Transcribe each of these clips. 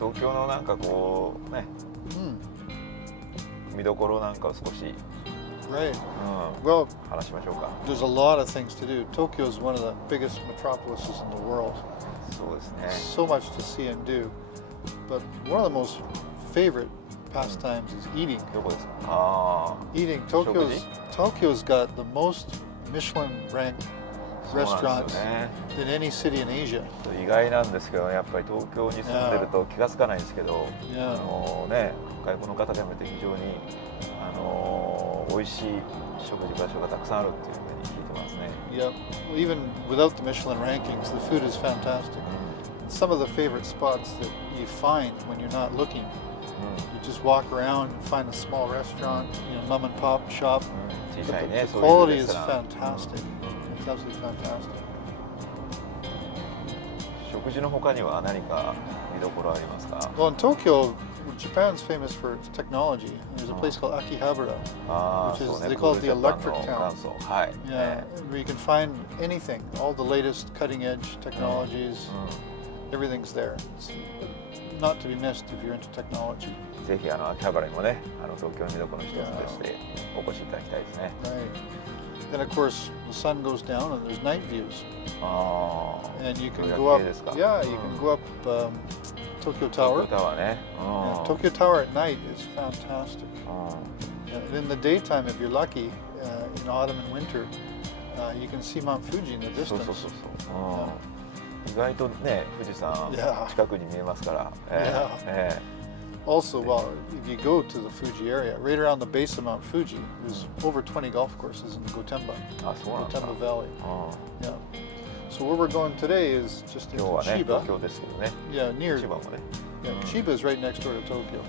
東京のなんかこうね、見どころなんかを少し、Right. Well, 話しましょうか。there's a lot of things to do. Tokyo is one of the biggest metropolises in the world. そうですね。 So much to see and do. But one of the most favorite pastimes is eating. どこですか。Eating. 食事？ Tokyo's got the most Michelin-ranked そうなんで restaurants すよね。 than any city in Asia. 意外なんですけど、やっぱり東京に住んでると気がつかないんですけど、ね、外国の方から見て非常に美味しい食事場所がたくさんあるっていうふうに聞いてますね。Yeah. Well, even without the Michelin rankings, the food is fantastic. Some of the favorite spots that you find when you're not looking, you just walk around and find a small restaurant, mom and pop shop. 小 But さい the, ね、 the そういう quality レ is ストラン。 fantastic. It's absolutely fantastic. 食事の他には何か見どころありますか？ Well, in Tokyo, Japan's famous for its technology. There's a place called Akihabara, ああ、 which そう is ね、 they call it the クールジャパン electric の town. 元祖。はい。 Yeah, where you can find anything, all the latest cutting edge technologies. Everything's there. It's not to be missed if you're into technology. ぜひ秋葉原にもね、東京の見どころの一つとしてお越しいただきたいですね。 Right. Then of course the sun goes down and there's night views. ああ。 And you can 夜 go 景 up. ですか？ Yeah, you can go up Tokyo 東 Tower. 京タワーね。 Yeah, Tokyo Tower at night is fantastic. Yeah, and in the daytime, if you're lucky, in autumn and winter, you can see Mount Fuji in the そう distance. そうそうそう。意外とね、富士山近くに見えますから。 Also, well, if you go to the Fuji area, right around the base of Mount Fuji, there's over 20 golf courses in Gotemba, あ、そうなんだ。 Gotemba Valley. Yeah. So where we're going today is just 今 into 日はね、 Chiba. 東京ですけどね。 Yeah, near. 千葉もね。 Yeah, Chiba is right next door to Tokyo.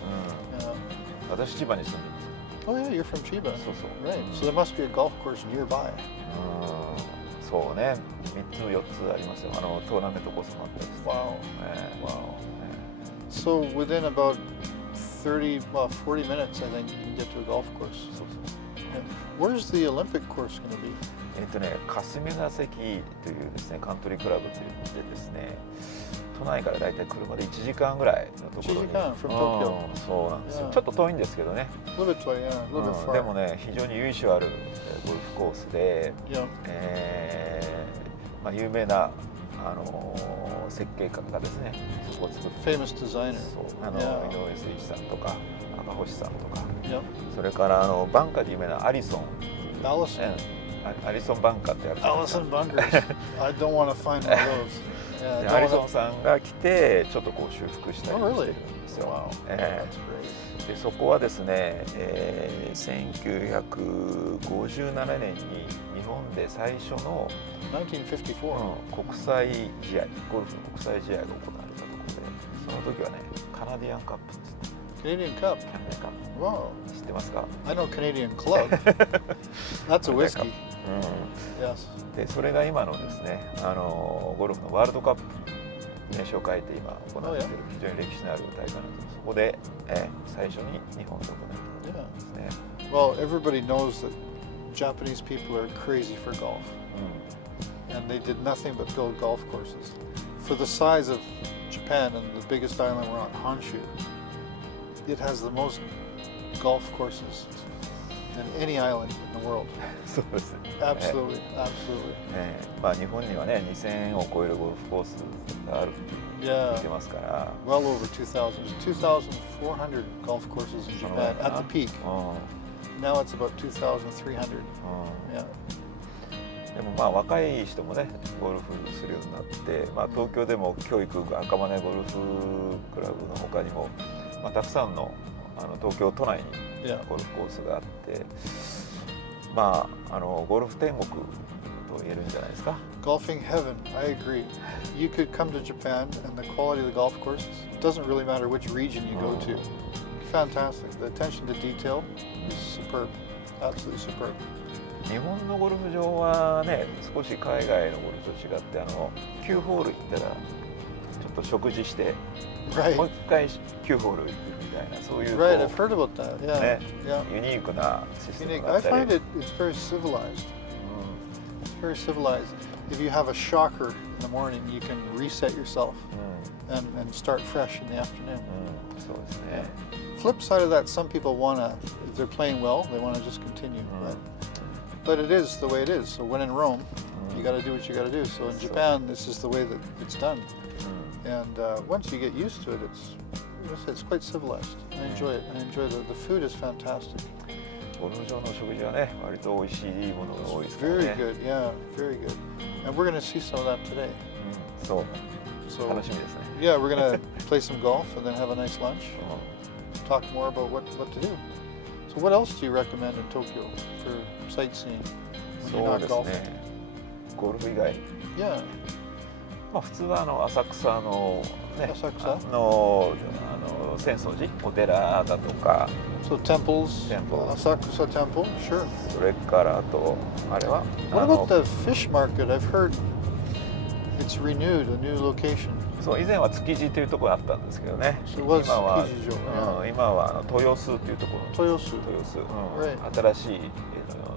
Yeah. 私千葉に住んでます。 Oh yeah, you're from Chiba. そうそう。 Right. So there must be a golf course nearby. そうね、3つ4つありますよ。トーナメントコースもあったりして。 Wow. Wow. So within about 40 minutes, I think you can get to a golf course. そうそう。 Yeah. Where's the Olympic course going to be? 霞ヶ関というですね、カントリークラブというのでですね、都内からだいたい車で1時間ぐらいのところに。1時間 from Tokyo. そうなんですよ。 Yeah. ちょっと遠いんですけどね。 A little bit far, yeah. A little bit far. でもね、非常に由緒あるゴルフコースで、 Yeah. 有名な設計家がですね、そこを作って、 Famous designer. そう井 Yeah. 上誠一さんとか赤星さんとか、 Yep. それからバンカーで有名なアリソン、 Allison. アリソンバンカーってあるじゃないですか。 Allison bunkers. I don't want to find one of those. Yeah. で I アリ don't ソン wanna... さんが来てちょっとこう修復したり Oh, して really? るんですよ。 Wow. That's great. でそこはですね、1957年に日本で最初の、 1954. 国際試合、ゴルフの国際試合が行われたところで、その時はね、カナディアンカップって言って、 Canadian Cup. カナディアンカッ Wow. プ知ってますか？ I know Canadian Club. That's a whiskey. Yes. でそれが今のですね、ゴルフのワールドカップ名称を変えて今行われている非常に歴史のある大会なんです。そこで、最初に日本で行われたんですね。 Well, everybody knows that Japanese people are crazy for golf. And they did nothing but build golf courses. For the size of Japan and the biggest island we're on, Honshu, it has the most golf courses than any island in the world. そうですね。 Absolutely, absolutely. 日本にはね、2000を超えるゴルフコースがあるって聞いてますから。 Well over 2,000. There's 2,400 golf courses in Japan at the peak. Now it's about 2,300. Yeah. でも若い人もねゴルフするようになって、東京でも教育赤羽ゴルフクラブの他にも、たくさんの東京都内にゴルフコースがあって、ゴルフ天国と言えるんじゃないですか。 Golfing heaven, I agree. You could come to Japan and the quality of the golf courses, it doesn't really matter which region you go to. Fantastic. The attention to detail is superb. Absolutely superb. 日本のゴルフ場はね、少し海外のゴルフと違って9ホール行ったらちょっと食事して、もう一回9ホール行くみたいなそういう Right, I've heard about that. Yeah, ね、 yeah. ユニークなシステム Unique. があ I ったり。 find it's very civilized. It's very civilized. if you have a shocker in the morning, you can reset yourself and start fresh in the afternoon. そうですね。Flip side of that, some people wanna, if they're playing well, they wanna just continue. But it is the way it is. So when in Rome, you gotta do what you gotta do. So in Japan, this is the way that it's done. And once you get used to it, it's quite civilized. I enjoy it. I enjoy the food is fantastic. ゴルフ場の食事はね、割と美味しいものが多いですからね。Very good, yeah, very good. And we're gonna see some of that today. そう。So 楽しみですね。yeah, we're gonna play some golf and then have a nice lunch. Talk more about what to do. So what else do you recommend in Tokyo for sightseeing when you're そう not です golfing? ね。ゴルフ以外。Yeah. まあ普通は浅草のね、浅草浅草寺、お寺だとか。So temples. Asakusa Temple, sure. それからあとあれは。What about the fish market? I've heard it's renewed, a new location. そう以前は築地というところがあったんですけどね。So it was 今は、築地場。今は豊洲というところ。豊洲。新しい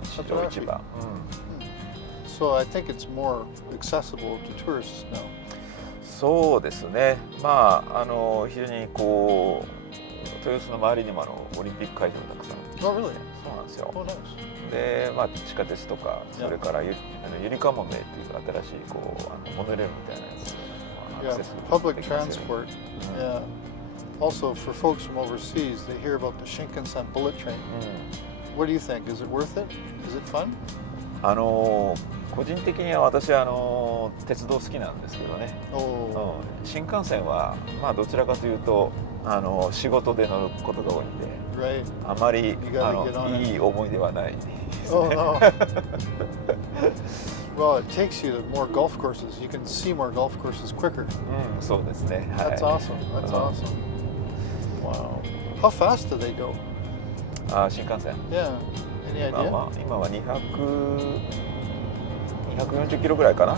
市場市場。So I think it's more accessible to tourists now. そうですね。まあ非常にこう豊洲の周りにもオリンピック会場がたくさん。Oh really? そうなんですよ。Oh nice. で、まあ地下鉄とかそれからゆりかもめっていう新しいこうモノレールみたいなやつ。Yeah, public transport. Yeah. Also, for folks from overseas, they hear about the Shinkansen bullet train. What do you think? Is it worth it? Is it fun? 個人的には私は鉄道好きなんですけどね。新幹線はまあどちらかというと仕事で乗ることが多いんで、あまりいい思い出はないですね。Well, it takes you to more golf courses. You can see more golf courses quicker. そうですね。That's awesome. That's awesome. Wow. How fast do they go? 新幹線。Yeah. Any idea? 今は240キロぐらいかな。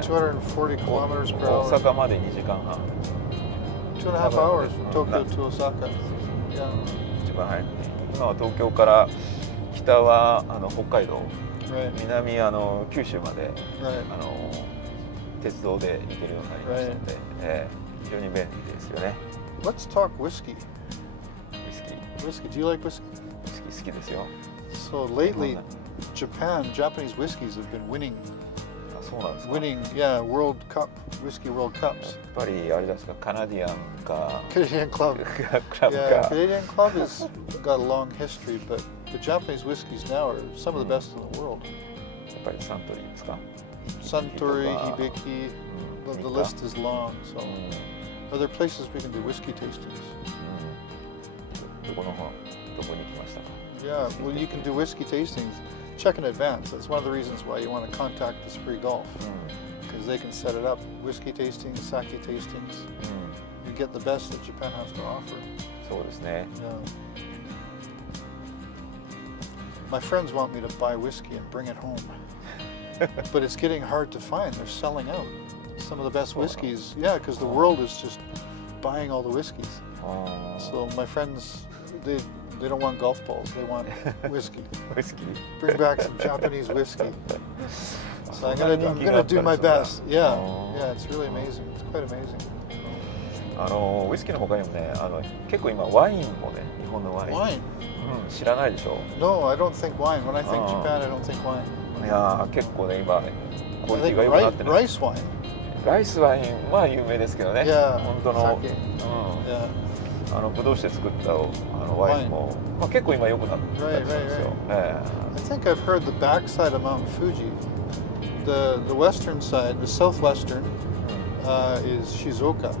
240 kilometers per hour. 大阪まで2時間半。2.5 hours from Tokyo to Osaka. Yeah. 一番早く。今は東京から北は北海道。南九州まで、鉄道で行けるようになりましたので、非常に便利ですよね。Let's talk whiskey. Whiskey. Do you like whiskey? 好きですよ。So lately, Japanese whiskeys have been winning. そうなんですか。Winning, yeah, World Cup, whiskey World Cups. やっぱりあれですか、カナディアンか。Canadian Club. Yeah, Canadian Club has got a long history, but the Japanese whiskeys now are some of the best in the world. やっぱりサントリーですか。Suntory, Hibiki, the list is long. So, are there places we can do whiskey tastings? どこに来ましたか。Yeah, well, you can do whiskey tastings. Check in advance. That's one of the reasons why you want to contact Esprit Golf, because they can set it up. Whiskey tastings, sake tastings. You get the best that Japan has to offer. そうですね。Yeah. My friends want me to buy whiskey and bring it home, but it's getting hard to find. They're selling out some of the best whiskeys. Yeah, because the world is just buying all the whiskeys. So my friends, they don't want golf balls. They want whiskey. Bring back some Japanese whiskey. So I'm gonna do my best. Yeah, it's really amazing. It's quite amazing. ウイスキーの他にもね、結構今ワインもね、日本のワイン。Wine? 知らないでしょ。No, I don't think wine. When I think Japan, I don't think wine. いや結構ね今クオリティ I が think 良くなってね。rice wine. ライスワインは有名ですけどね。Yeah. 本当の。ブドウ酒で作ったワインも、まあ結構今良くなってたりするんですよ。I think I've heard the backside of Mount Fuji, the western side, the southwestern, is Shizuoka,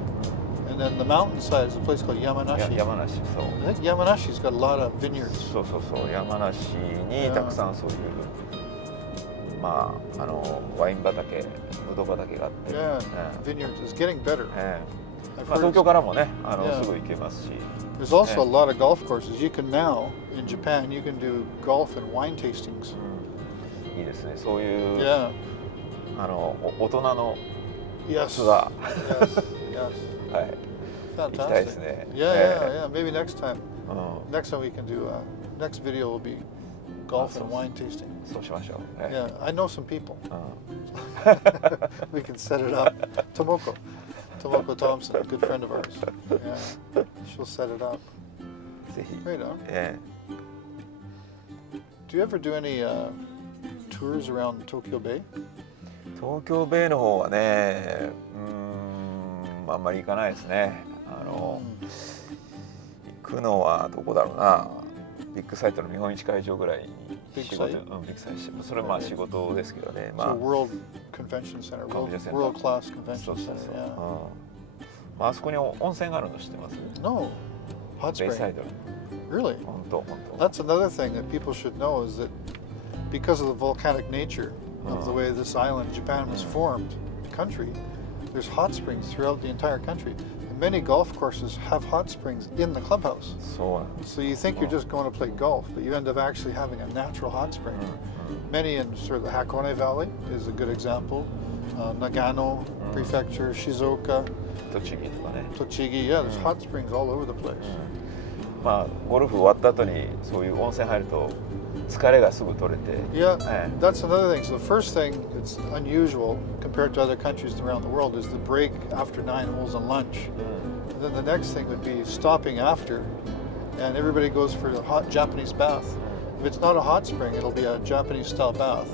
and then the mountain side is a place called Yamanashi. 山梨、そう。I think Yamanashi's got a lot of vineyards. そう山梨にたくさんそういうまあワイン畑、ブドウ畑があって。Yeah, vineyards is getting better. まあ東京からもねすぐ行けますし。There's also a lot of golf courses. You can now in Japan you can do golf and wine tastings. いいですね。そういう Yeah. 大人の Yes. ツアー。Yes. はい。行きたいですね。Yeah. Maybe next time. Next time we can do. Next video will be golf and wine tasting. そうしましょう。Yeah, I know some people. うん We can set it up. Tomoko Thompson, a good friend of ours. Yeah, she'll set it up. ぜひ。 Right on. え Do you ever do any tours around Tokyo Bay? 東京ベイの方はね、あんまり行かないですね。行くのはどこだろうな。ビッグサイトの日本一会場ぐらいに仕事、ビッグサイト、それはまあ仕事ですけどね。まあ World Convention Center, World Class Convention Center. Yeah. まああそこに温泉があるの知ってます？ No, hot ベイサ spring. イド。 Really? 本当。 That's another thing that people should know is that because of the volcanic nature of the way this island, Japan, was formed, the country, there's hot springs throughout the entire country. And many golf courses have hot springs in the clubhouse. そうなんです。 So you think you're just going to play golf, but you end up actually having a natural hot spring. Many in sort of the Hakone Valley is a good example. Nagano Prefecture, Shizuoka, 栃木とかね。 Tochigi, yeah, there's hot springs all over the place. まあゴルフ終わった後にそういう温泉入ると疲れがすぐ取れて。 Yeah, that's another thing. So the first thing that's unusual compared to other countries around the world is the break after 9 holes and lunch. And then the next thing would be stopping after, and everybody goes for the hot Japanese bath. If it's not a hot spring, it'll be a Japanese style bath.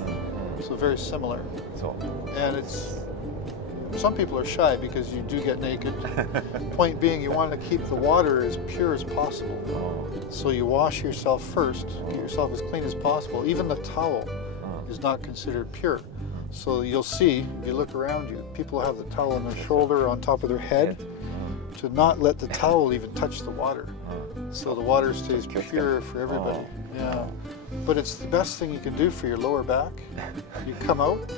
So very similar. そう。 And some people are shy because you do get naked. Point being, you want to keep the water as pure as possible. So you wash yourself first, get yourself as clean as possible. Even the towel is not considered pure. So you'll see, you look around you, people have the towel on their shoulder, on top of their head, to not let the towel even touch the water. So the water stays pure for everybody. Yeah. But it's the best thing you can do for your lower back. You come out,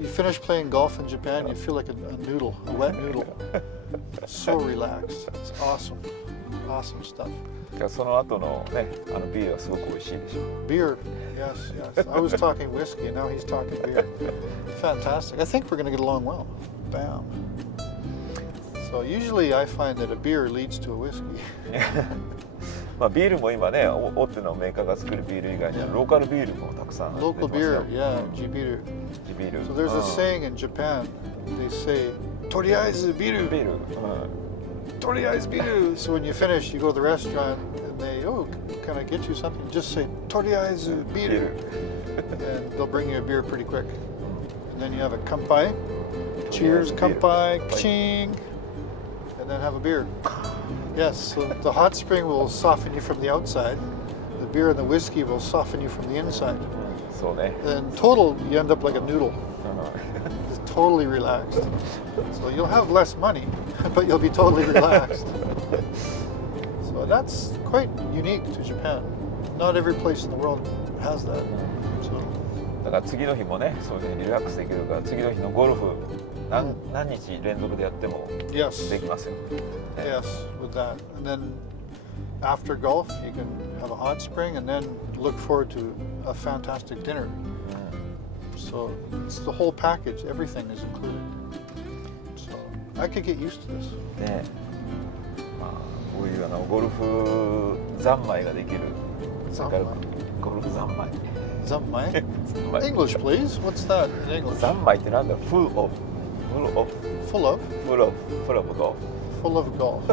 you finish playing golf in Japan, you feel like a noodle, a wet noodle. So relaxed. It's awesome. Awesome stuff. その後のね、ビールはすごく美味しいでしょ。 Beer, yes, yes. I was talking whiskey, and now he's talking beer. Fantastic. I think we're going to get along well. Bam. So usually I find that a beer leads to a whiskey. まあビールも今ね、大手のメーカーが作るビール以外にはローカルビールもたくさん出てますよ。 Local beer, yeah, G beer. 地ビール。 So there's a saying in Japan. They say, "Toriaizu biru." ビール。Toriaizu biru. So when you finish, you go to the restaurant and they, oh, can I get you something? Just say Toriaizu biru, and they'll bring you a beer pretty quick. And then you have a kampai. Cheers, kampai, ching, and then have a beer. Yes, so the hot spring will soften you from the outside. The beer and the whiskey will soften you from the inside. そうね。 In total, you end up like a noodle. Just totally relaxed. So you'll have less money, but you'll be totally relaxed. So that's quite unique to Japan. Not every place in the world has that. So だから次の日もね、そういうふうにリラックスできるから次の日のゴルフ何日連続でやっても yes, できますよ。 yes, with that. And then after golf, you can have a hot spring and then look forward to a fantastic dinner. So it's the whole package. Everything is included. So I could get used to this. ね、まあこういうゴルフ三昧ができる。三昧。ゴルフ三昧。Zanmai? English, please. What's that in English? 三昧ってなんだ？ full of Full of golf. full of golf. A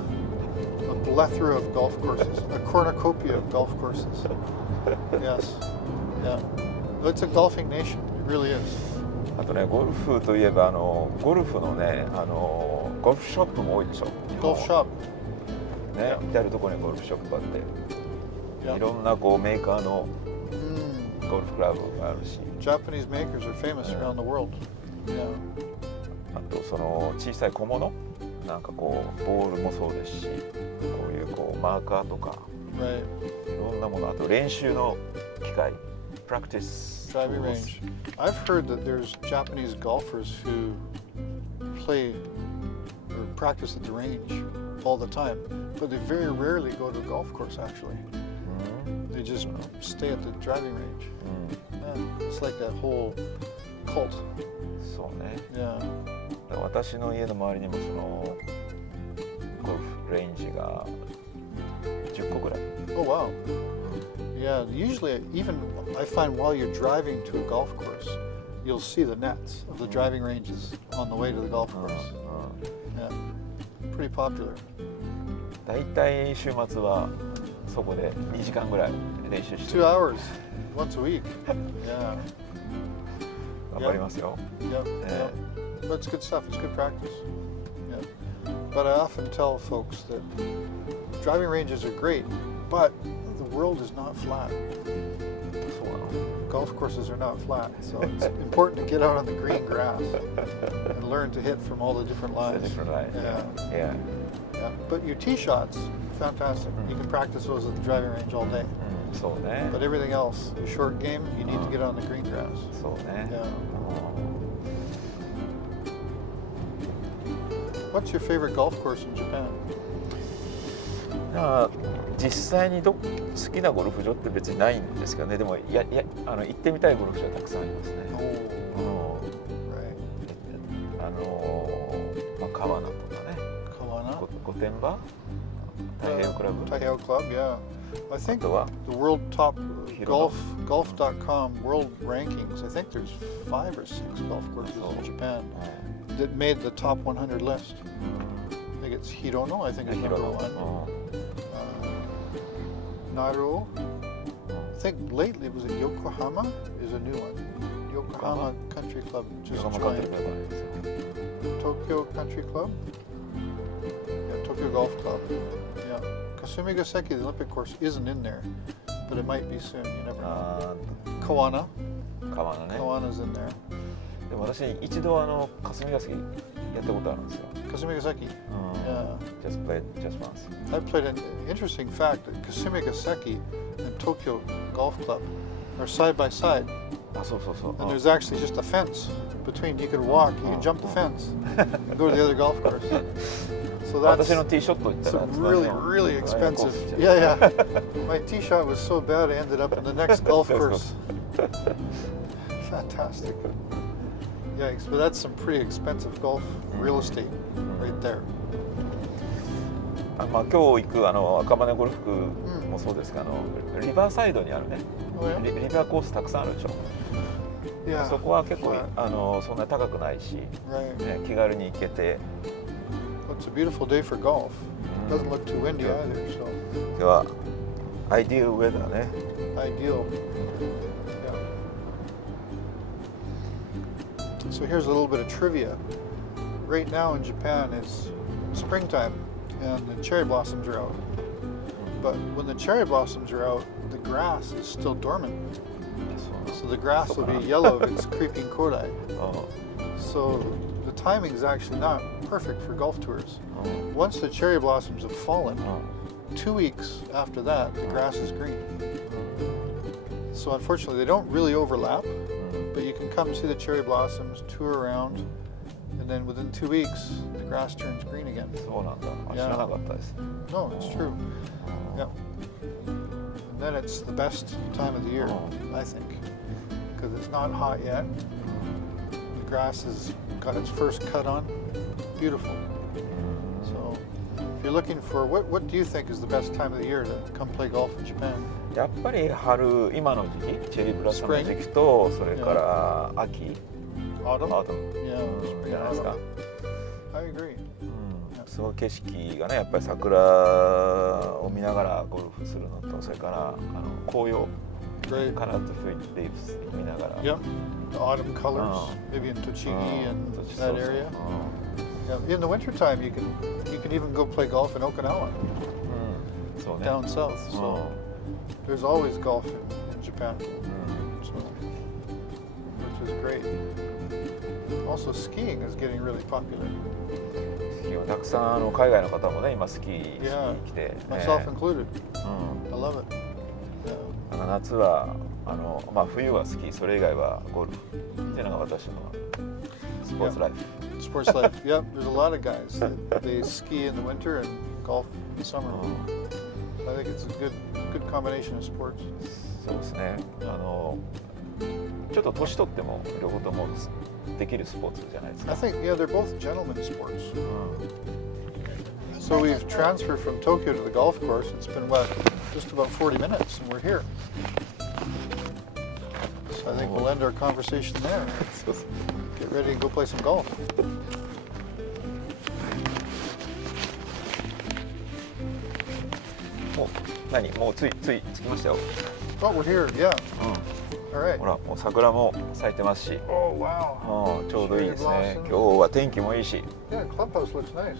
plethora of golf courses. A cornucopia of golf courses. Yes. Yeah. It's a golfing nation. It really is. あとね、ゴルフといえばゴルフのね、ゴルフショップも多いでしょ。 Golf shop. ね、至る所にゴルフショップあって、 Yeah. いろんなこうメーカーのゴルフクラブがあるし、 Japanese makers are famous around the world. Yeah. あとその小さい小物、なんかこうボールもそうですし、こういうこうマーカーとか、 Right. いろんなもの、あと練習の機械、practice Driving tools. range. I've heard that there's Japanese golfers who play or practice at the range all the time, but they very rarely go to a golf course actually. They just stay at the driving range. Yeah, it's like a whole cult. そうね。 Yeah. だから私の家の周りにもそのゴルフレンジが10個ぐらい。 Oh wow. Yeah, usually even I find while you're driving to a golf course, you'll see the nets of the driving ranges on the way to the golf course. Yeah, pretty popular. だいたい週末はそこで2時間ぐらい練習して2 hours once a week. Yeah. 頑張りますよ。Yep. Yep. That's good stuff. It's good practice. Yeah. But I often tell folks that driving ranges are great, but the world is not flat. そうなの。Golf courses are not flat, so it's important to get out on the green grass and learn to hit from all the different lies. Different line. Yeah. Yeah. But your tee shots, fantastic. You can practice those at the driving range all day. そうね。 But everything else, your short game, you need to get on the green grass. そうね。 Yeah. What's your favorite golf course in Japan? 実際に好きなゴルフ場って別にないんですけどね。でも行ってみたいゴルフ場はたくさんありますね。まあ川名とかね。御殿場、太平洋クラブ。太平洋 Club, yeah. I think あとは the world top golf.com world rankings. I think there's 5 or 6 golf courses in Japan that made the top 100 list. I think it's Hirono. I think it's number 1. Naruo. I think lately was it Yokohama is a new one. Yokohama Country Club just joined. Tokyo Country Club. Yeah, Tokyo Golf Club. Yeah. Kasumigaseki, the Olympic course, isn't in there, but it might be soon. You never know. Kawana. 川名ね。 Kawana's in there. でも私一度霞ヶ関やったことあるんですよ。Kasumigaseki. Yeah. Just played just once. I played an interesting fact that Kasumigaseki and Tokyo Golf Club are side by side. あ、そうそうそう。 And there's actually just a fence between. You could walk, you can jump the fence, and go to the other golf course. So that's 私のティーショット行ったら really, really expensive. Yeah, yeah. My tee shot was so bad, I ended up in the next golf course. Fantastic. Yikes! But that's some pretty expensive golf real estate right there. まあ今日行く赤羽ゴルフもそうですがリバーサイドにあるね。リバーコースたくさんあるでしょ。Yeah. そこは結構そんなに高くないし、ね、気軽に行けて。It's a beautiful day for golf. Doesn't look too windy either, so. 今日はアイディアルウェダーね。Ideal. Yeah. So here's a little bit of trivia. Right now in Japan it's springtime and the cherry blossoms are out. But when the cherry blossoms are out, the grass is still dormant. So the grass will be yellow if it's creeping kodai. So the timing is actually not perfect for golf tours. Once the cherry blossoms have fallen, 2 weeks after that, the grass is green. So unfortunately, they don't really overlap, but you can come see the cherry blossoms, tour around, and then within 2 weeks, the grass turns green again. そうなんだ。知らなかったです。 No, it's true. Yep. And then it's the best time of the year, I think, because it's not hot yet. The grass has got its first cut on. Beautiful. So, if you're looking for what do you think is the best time of the year to come play golf in Japan? やっぱり春、今の時期、チェリーブラッサムの時期と、それから秋、Autumn? アートム Yeah, じゃないですか。 I agree. すごい景色がね、やっぱり桜を見ながらゴルフするのと、それから紅葉、カラーとフリーリーブス見ながら。Yep. The autumn colors, maybe in Tochigi and that area. Yeah. In the wintertime, you can even go play golf in Okinawa, そうね。 down south. So there's always golf in Japan, so which is great. Also, skiing is getting really popular. スキーはたくさん海外の方もね、今スキーに来て、 Myself included. I love it. Yeah. 夏はまあ冬はスキー、それ以外はゴルフっていうのが私のスポーツライフ。 Sports life. Yep. There's a lot of guys that they ski in the winter and golf in the summer. I think it's a good combination of sports. そうですね。ちょっと年取っても両方ともできるスポーツじゃないですか。 I think they're both gentlemen sports. So we've transferred from Tokyo to the golf course. It's been what, just about 40 minutes and we're here. So I think we'll end our conversation there. そうそう Get ready and go play some golf. もうつきましたよ。 Oh, we're here. Yeah. うん、 All right. ほらもう桜も咲いてますし、 Oh, wow. うん、ちょうどいいですね。 Cherry blossom. 今日は天気もいいし、 Yeah, clubhouse looks nice.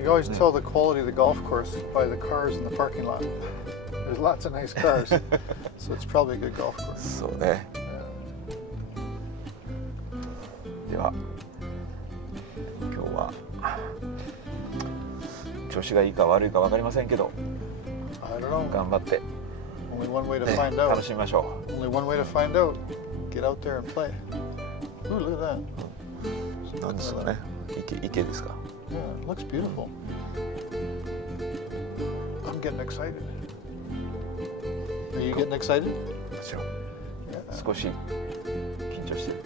You always tell the quality of the golf course by the cars in the parking lot. There's lots of nice cars, so it's probably a good golf course. そうね。 Yeah. では今日は調子がいいか悪いか分かりませんけど、 I don't know. 頑張って、 Only one way to ね、 find 楽 out. しみましょ Only one way to find out. Get out there and play. Ooh, look at that. う。なんですかね。池ですか。 Yeah, it looks beautiful. I'm getting excited. Are you getting excited? もちろん Yeah. 少し緊張してる。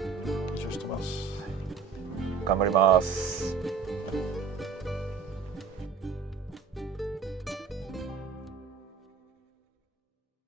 緊張してます。頑張ります。